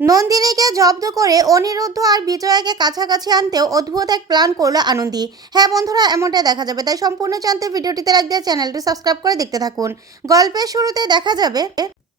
নন্দিনীকে জব্দ করে অনিরুদ্ধ আর বিজয়াকে কাছাকাছি আনতেও অদ্ভুত এক প্ল্যান করল আনন্দি। হ্যাঁ বন্ধুরা, এমনটাই দেখা যাবে। তাই সম্পূর্ণ জানতে ভিডিওটিতে লাইক দিয়ে চ্যানেলটি সাবস্ক্রাইব করে দেখতে থাকুন। গল্পের শুরুতে দেখা যাবে,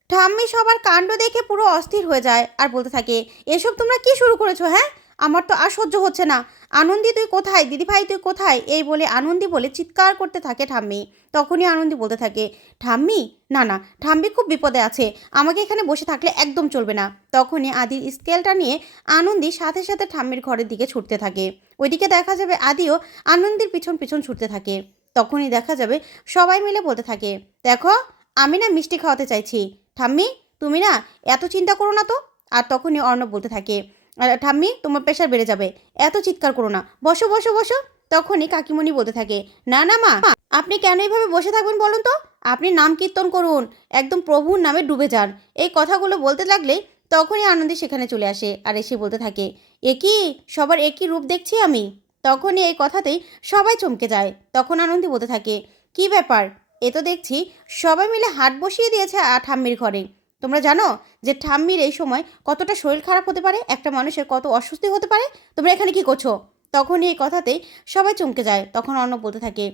ঠাম্মি সবার কাণ্ড দেখে পুরো অস্থির হয়ে যায়। আর বলতে থাকে, এসব তোমরা কি শুরু করেছ হ্যাঁ? আমার তো আর সহ্য হচ্ছে না। আনন্দি, তুই কোথায়? দিদিভাই, তুই কোথায়? এই বলে আনন্দি বলে চিৎকার করতে থাকে ঠাম্মি। তখনই আনন্দি বলতে থাকে, ঠাম্মি? না না, ঠাম্মি খুব বিপদে আছে। আমাকে এখানে বসে থাকলে একদম চলবে না। তখনই আদির স্কেলটা নিয়ে আনন্দি সাথে সাথে ঠাম্মির ঘরের দিকে ছুটতে থাকে। ওইদিকে দেখা যাবে আদিও আনন্দির পিছন পিছন ছুটতে থাকে। তখনই দেখা যাবে সবাই মিলে বলতে থাকে, দেখো, আমি না মিষ্টি খাওয়াতে চাইছি। ঠাম্মি, তুমি না এত চিন্তা করো না তো? আর তখনই অর্ণব বলতে থাকে "আর ঠাম্মি, তোমার প্রেশার বেড়ে যাবে। এত চিৎকার করো না। বসো বসো বসো। তখনই কাকিমণি বলতে থাকে, না না, মা, আপনি কেন এইভাবে বসে থাকবেন বলুন তো? আপনি নাম কীর্তন করুন, একদম প্রভুর নামে ডুবে যান। এই কথাগুলো বলতে লাগলেই তখনই আনন্দী সেখানে চলে আসে আর এসে বলতে থাকে একই সবার একই রূপ দেখছি আমি? তখনই এই কথাতেই সবাই চমকে যায়। তখন আনন্দী বলতে থাকে, কি ব্যাপার? এ তো দেখছি সবাই মিলে হাট বসিয়ে দিয়েছে ঠাম্মির ঘরে। তোমরা জানো যে ঠাম্মির এই সময় কতটা শরীর খারাপ হতে পারে? একটা মানুষের কত অস্বস্তি হতে পারে? তোমরা এখানে কি করছ? তখনই এই কথাতেই সবাই চমকে যায়। তখন অন্য বলতে থাকে,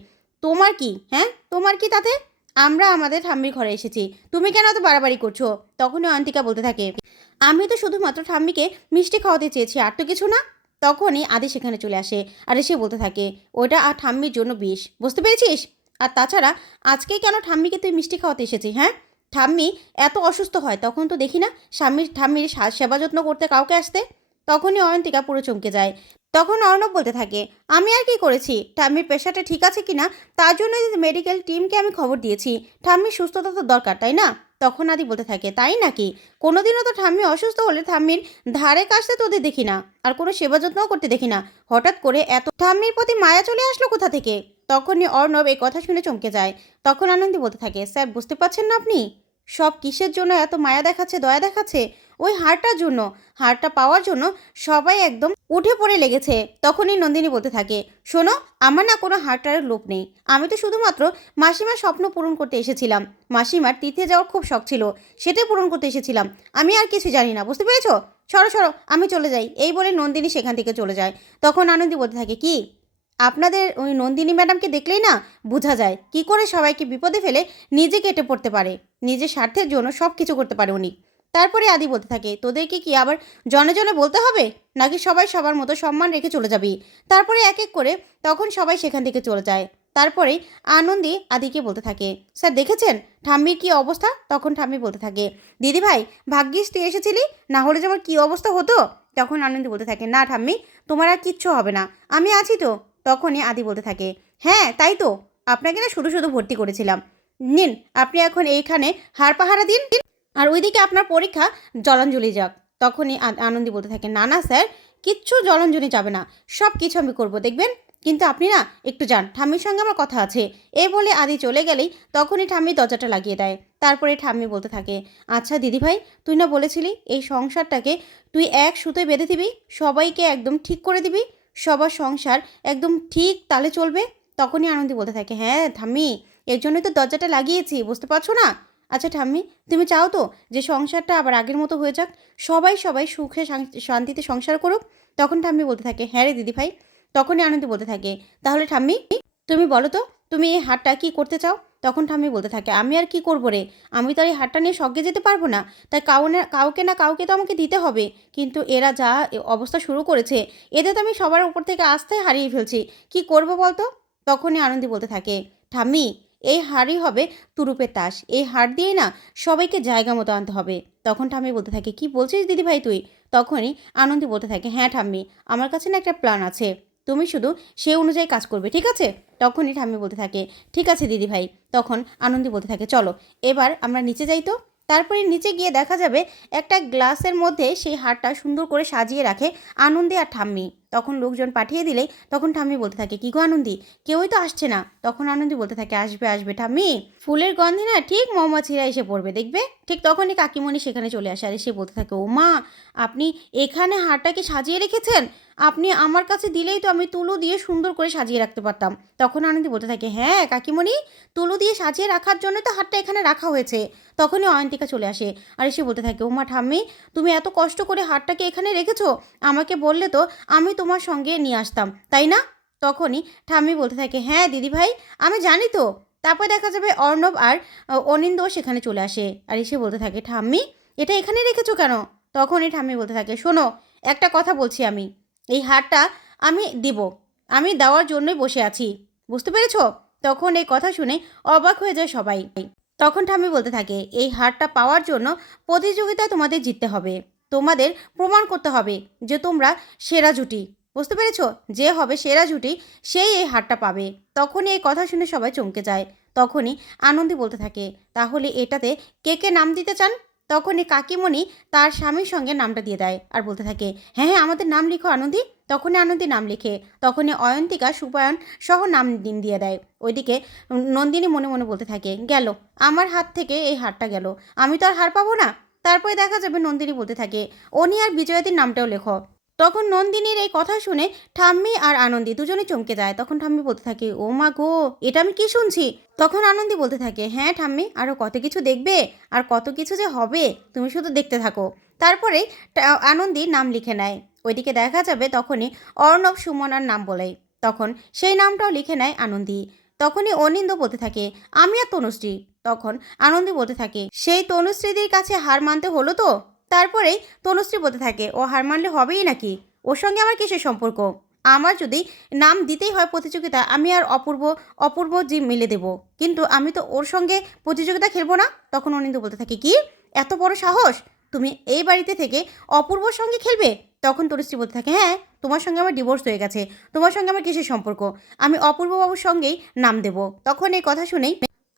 তোমার কি? হ্যাঁ? তোমার কি তাতে? আমরা আমাদের ঠাম্মির ঘরে এসেছি। তুমি কেন এত বাড়াবাড়ি করছ? তখনই অন্তিকা বলতে থাকে, আমি তো শুধুমাত্র ঠাম্মিকে মিষ্টি খাওয়াতে চেয়েছি, আর তো কিছু না। তখনই আদি সেখানে চলে আসে। আর এসে বলতে থাকে, ওটা আর ঠাম্মির জন্য বিষ। বুঝতে পেরেছিস? আর তাছাড়া আজকেই কেন ঠাম্মিকে তুই মিষ্টি খাওয়াতে এসেছিস হ্যাঁ? ঠাম্মি এত অসুস্থ হয়, তখন তো দেখি না স্বামীর, ঠাম্মির সেবা যত্ন করতে কাউকে আসতে? তখনই অয়ন্তিকা পুরো চমকে যায়। তখন অর্ণব বলতে থাকে, আমি আর কি করেছি? ঠাম্মির পেশাটা ঠিক আছে কিনা? তার জন্য মেডিকেল টিমকে আমি খবর দিয়েছি। ঠাম্মির সুস্থতা তো দরকার, তাই না? তখন আদি বলতে থাকে, তাই নাকি? কোনোদিনও তো ঠাম্মি অসুস্থ হলে ঠাম্মির ধারে কাশতে তোদের দেখি না। আর কোনো সেবা যত্নও করতে দেখি না। হঠাৎ করে এত ঠাম্মির প্রতি মায়া চলে আসলো কোথা থেকে? তখনই অর্ণব এই কথা শুনে চমকে যায়। তখন আনন্দি বলতে থাকে, স্যার, বুঝতে পারছেন না আপনি? সব কিসের জন্য এত মায়া দেখাচ্ছে, দয়া দেখাচ্ছে? ওই হারটার জন্য, হারটা পাওয়ার জন্য সবাই একদম উঠে পড়ে লেগেছে। তখনই নন্দিনী বলতে থাকে, শোনো, আমার না কোনো হারটার লোভ নেই। আমি তো শুধুমাত্র মাসিমার স্বপ্ন পূরণ করতে এসেছিলাম। মাসিমার তীর্থে যাওয়ার খুব শখ ছিল, সেটাই পূরণ করতে এসেছিলাম। আমি আর কিছু জানি না, বুঝতে পেরেছ? সরো সরো, আমি চলে যাই। এই বলে নন্দিনী সেখান থেকে চলে যায়। তখন আনন্দি বলতে থাকে, কি? আপনাদের ওই নন্দিনী ম্যাডামকে দেখলেই না বোঝা যায় কি করে সবাইকে বিপদে ফেলে নিজে কেটে পড়তে পারে, নিজের স্বার্থের জন্য সব কিছু করতে পারে উনি। তারপরে আদি বলতে থাকে, তোদেরকে কি আবার জনে জনে বলতে হবে? নাকি সবাই সবার মতো সম্মান রেখে চলে যাবি? তারপরে এক এক করে তখন সবাই সেখান থেকে চলে যায়। তারপরে আনন্দি আদিকে বলতে থাকে, স্যার দেখেছেন ঠাম্মির কি অবস্থা? তখন ঠাম্মি বলতে থাকে, দিদি ভাই, ভাগ্যিস তুই এসেছিলি, না হলে যে আমার কী অবস্থা হতো? তখন আনন্দি বলতে থাকে, না ঠাম্মি, তোমার আর কিচ্ছু হবে না, আমি আছি তো। তখনই আদি বলতে থাকে হ্যাঁ তাই তো। আপনাকে না শুধু শুধু ভর্তি করেছিলাম। নিন, আপনি এখন এইখানে হার পাহারা দিন। আর ওইদিকে আপনার পরীক্ষা জলাঞ্জলি যাক। তখনই আনন্দি বলতে থাকে, না না, স্যার, কিচ্ছু জলাঞ্জলি যাবে না। সব কিছু আমি করব, দেখবেন? কিন্তু আপনি না একটু যান, ঠাম্মির সঙ্গে আমার কথা আছে। এই বলে আদি চলে গেলেই তখনই ঠাম্মি দরজাটা লাগিয়ে দেয়। তারপরে ঠাম্মি বলতে থাকে আচ্ছা দিদিভাই, তুই না বলেছিলি এই সংসারটাকে তুই এক সুতোয় বেঁধে দিবি? সবাইকে একদম ঠিক করে দিবি? সবার সংসার একদম ঠিক তালে চলবে, তখনই আনন্দি বলতে থাকে হ্যাঁ ঠাম্মি, এর জন্যই তো দরজাটা লাগিয়েছি, বুঝতে পারছ না? আচ্ছা ঠাম্মি, তুমি চাও তো যে সংসারটা আবার আগের মতো হয়ে যাক, সবাই সবাই সুখে শান্তিতে সংসার করুক? তখন ঠাম্মি বলতে থাকে হ্যাঁ রে দিদিভাই, তখনই আনন্দি বলতে থাকে, তাহলে ঠাম্মি, তুমি বলো তো, তুমি এই হাটটা কি করতে চাও? তখন ঠাম্মি বলতে থাকে, আমি আর কি করব রে? আমি তো আর এই হাটটা নিয়ে সঙ্গে যেতে পারব না। তাই কাউনে, কাউকে না কাউকে তো আমাকে দিতে হবে। কিন্তু এরা যা অবস্থা শুরু করেছে, এদের তো আমি সবার উপর থেকে আস্তে হারিয়ে ফেলছি। কি করব বলতো? তখনই আনন্দি বলতে থাকে, ঠাম্মি, এই হারই হবে তুরুপের তাস। এই হার দিয়েই না সবাইকে জায়গা মতো আনতে হবে। তখন ঠাম্মি বলতে থাকে, কি বলছিস দিদি ভাই তুই? তখনই আনন্দি বলতে থাকে হ্যাঁ ঠাম্মি, আমার কাছে না একটা প্ল্যান আছে। তুমি শুধু সে অনুযায়ী কাজ করবে, ঠিক আছে? তখনই ঠাম্মি বলতে থাকে, ঠিক আছে দিদি ভাই। তখন আনন্দি বলতে থাকে, চলো। এবার আমরা নিচে যাই তো। তারপরে নিচে গিয়ে দেখা যাবে একটা গ্লাসের মধ্যে সেই হারটা সুন্দর করে সাজিয়ে রাখে আনন্দে আর ঠাম্মি। তখন লোকজন পাঠিয়ে দিলেই তখন ঠাম্মি বলতে থাকে, কি গো আনন্দি? কেউই তো আসছে না। তখন আনন্দি বলতে থাকে, আসবে আসবে ঠাম্মি। ফুলের গন্ধে না ঠিক মৌমাছিরা এসে পড়বে, দেখবে? ঠিক তখনই কাকিমণি সেখানে চলে আসে আর এসে বলতে থাকে, ও মা, আপনি এখানে হারটাকে সাজিয়ে রেখেছেন? আপনি আমার কাছে দিলেই তো আমি তুলো দিয়ে সুন্দর করে সাজিয়ে রাখতে পারতাম। তখন আনন্দি বলতে থাকে হ্যাঁ কাকিমণি, তুলো দিয়ে সাজিয়ে রাখার জন্য তো হারটা এখানে রাখা হয়েছে। তখনই অয়ন্তিকা চলে আসে আর এসে বলতে থাকে ওমা ঠাম্মি, তুমি এত কষ্ট করে হারটাকে এখানে রেখেছো? আমাকে বললে তো আমি তোমার সঙ্গে নিয়ে আসতাম তাই না? তখনই ঠাম্মি বলতে থাকে হ্যাঁ দিদি ভাই আমি জানি তো। তারপর দেখা যাবে অর্ণব আর আহ, অনিন্দ সেখানে চলে আসে। আর এসে বলতে থাকে ঠাম্মি এটা এখানে রেখেছো কেন? তখনই ঠাম্মি বলতে থাকে শোনো একটা কথা বলছি আমি। এই হারটা আমি দিব। আমি দেওয়ার জন্যই বসে আছি। বুঝতে পেরেছ? তখন এই কথা শুনে অবাক হয়ে যায় সবাই। তখন ঠাম্মি বলতে থাকে এই হারটা পাওয়ার জন্য প্রতিযোগিতায় তোমাদের জিততে হবে। তোমাদের প্রমাণ করতে হবে যে তোমরা সেরা জুটি। বুঝতে পেরেছ? যে হবে সেরা জুটি, সেই এই হারটা পাবে। তখনই এই কথা শুনে সবাই চমকে যায়। তখনই আনন্দি বলতে থাকে, তাহলে এটাতে কে কে নাম দিতে চান? তখনই কাকিমণি তার স্বামীর সঙ্গে নামটা দিয়ে দেয় আর বলতে থাকে হ্যাঁ হ্যাঁ আমাদের নাম লিখো আনন্দি। তখনই আনন্দি নাম লিখে, তখনই অয়ন্তিকা, সুপায়ন সহ নাম দিন দিয়ে দেয়। ওইদিকে নন্দিনী মনে মনে বলতে থাকে, গেল, আমার হাত থেকে এই হারটা গেল। আমি তো আর হার পাবো না? তারপরে দেখা যাবে নন্দিনী বলতে থাকে, অনি আর বিজয়াদির নামটাও লেখো। তখন নন্দিনীর এই কথা শুনে ঠাম্মি আর আনন্দি দুজনে চমকে যায়। তখন ঠাম্মি বলতে থাকে, ও মা গো, এটা আমি কি শুনছি? তখন আনন্দি বলতে থাকে হ্যাঁ ঠাম্মি আরও কত কিছু দেখবে? আর কত কিছু যে হবে? তুমি শুধু দেখতে থাকো। তারপরে আনন্দি নাম লিখে নেয়। ওইদিকে দেখা যাবে তখনই অর্ণব সুমনার নাম বলে। তখন সেই নামটাও লিখে নেয় আনন্দি। তখনই অনিন্দ বলতে থাকে, আমি আর তনুশ্রী। তখন আনন্দি বলতে থাকে, সেই তনুশ্রীদের কাছে হার মানতে হলো তো? তারপরেই তনুশ্রী বলতে থাকে, ও হার মানলে হবেই নাকি? ওর সঙ্গে আমার কিসের সম্পর্ক? আমার যদি নাম দিতেই হয় প্রতিযোগিতা, আমি আর অপূর্ব অপূর্ব জি মিলে দেব। কিন্তু আমি তো ওর সঙ্গে প্রতিযোগিতা খেলব না? তখন অনিন্দ বলতে থাকে, কি? এত বড় সাহস? তুমি এই বাড়িতে থেকে অপূর্বর সঙ্গে খেলবে? তখন তনুশ্রী বলতে থাকে হ্যাঁ তোমার সঙ্গে আমার ডিভোর্স হয়ে গেছে। তোমার সঙ্গে আমার কিসের সম্পর্ক? আমি অপূর্ববাবুর সঙ্গেই নাম দেব। তখন এই কথা শুনেই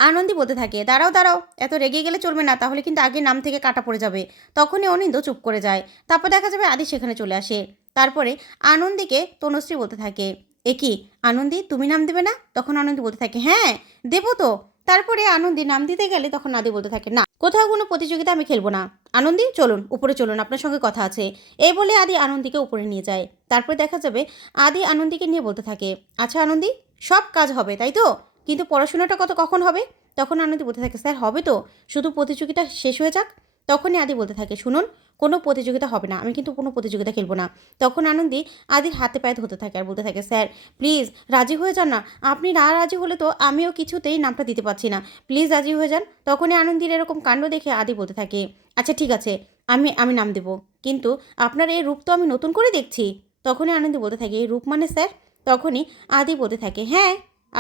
আনন্দি বলতে থাকে, দাঁড়াও দাঁড়াও, এত রেগে গেলে চলবে না, তাহলে কিন্তু আগে নাম থেকে কাটা পড়ে যাবে। তখনই অনিন্দ চুপ করে যায়। তারপর দেখা যাবে আদি সেখানে চলে আসে। তারপরে আনন্দীকে তনুশ্রী বলতে থাকে, এ কি, আনন্দি, তুমি নাম দেবে না? তখন আনন্দি বলতে থাকে হ্যাঁ দেবো তো। তারপরে আনন্দি নাম দিতে গেলে তখন আদি বলতে থাকে, না, কোথাও কোনো প্রতিযোগিতা আমি খেলব না। আনন্দি, চলুন, উপরে চলুন, আপনার সঙ্গে কথা আছে। এই বলে আদি আনন্দীকে উপরে নিয়ে যায়। তারপরে দেখা যাবে আদি আনন্দীকে নিয়ে বলতে থাকে আচ্ছা আনন্দি, সব কাজ হবে, তাই তো? কিন্তু পড়াশোনাটা কত, কখন হবে? তখন আনন্দি বলতে থাকে, স্যার, হবে তো। শুধু প্রতিযোগিতা শেষ হয়ে যাক, তখনই আদি বলতে থাকে, শুনুন, কোনো প্রতিযোগিতা হবে না, আমি কিন্তু কোনো প্রতিযোগিতা খেলব না। তখন আনন্দি আদির হাতে পায়ে ধরতে থাকে আর বলতে থাকে, স্যার, প্লিজ রাজি হয়ে যান না। আপনি না রাজি হলে তো আমিও কিছুতেই নামটা দিতে পারছি না। প্লিজ রাজি হয়ে যান। তখনই আনন্দির এরকম কাণ্ড দেখে আদি বলতে থাকে আচ্ছা ঠিক আছে, আমি আমি নাম দেবো। কিন্তু আপনার এই রূপ তো আমি নতুন করে দেখছি। তখনই আনন্দি বলতে থাকে, এই রূপ মানে স্যার? তখনই আদি বলতে থাকে হ্যাঁ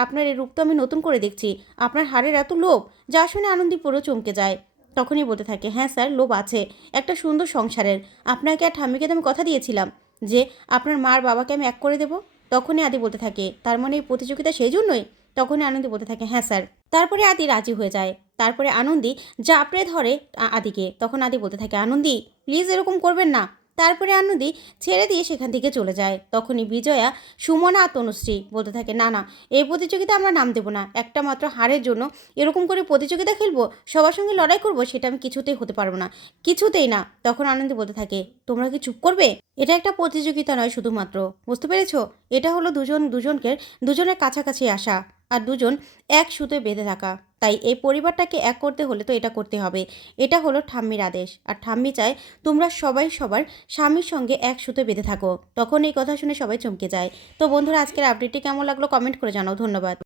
আপনার এই রূপ তো আমি নতুন করে দেখছি। আপনার হাড়ের এত লোভ, যা শুনে আনন্দি পুরো চমকে যায়। তখনই বলতে থাকে হ্যাঁ স্যার, লোভ আছে। একটা সুন্দর সংসারের। আপনাকে আর ঠাম্মিকে তো আমি কথা দিয়েছিলাম যে, আপনার মার বাবাকে আমি এক করে দেব। তখনই আদি বলতে থাকে, তার মানে এই প্রতিযোগিতা সেই জন্যই? তখনই আনন্দি বলতে থাকে হ্যাঁ স্যার। তারপরে আদি রাজি হয়ে যায়। তারপরে আনন্দি জাপড়ে ধরে আদিকে। তখন আদি বলতে থাকে, আনন্দি প্লিজ এরকম করবেন না। তারপরে আনন্দি ছেড়ে দিয়ে সেখান থেকে চলে যায়। তখনই বিজয়া, সুমনা আর তনুশ্রী বলতে থাকে, না না এই প্রতিযোগিতা আমরা নাম দেবো না। একটা মাত্র হারের জন্য এরকম করে প্রতিযোগিতা খেলব, সবার সঙ্গে লড়াই করব, সেটা আমি কিছুতেই হতে পারব না। কিছুতেই না। তখন আনন্দি বলতে থাকে, তোমরা কি চুপ করবে? এটা একটা প্রতিযোগিতা নয় শুধুমাত্র। বুঝতে পেরেছ? এটা হলো দুজন, দুজনকে, দুজনের কাছাকাছি আসা আর দুজন এক সুতোয় বেঁধে থাকা। তাই এই পরিবারটাকে এক করতে হলে তো এটা করতে হবে। এটা হলো ঠাম্মির আদেশ। আর ঠাম্মি চায় তোমরা সবাই সবার স্বামীর সঙ্গে এক সুতো বেঁধে থাকো। তখন এই কথা শুনে সবাই চমকে যায়। তো বন্ধুরা, আজকের আপডেটটি কেমন লাগল কমেন্ট করে জানাও। ধন্যবাদ।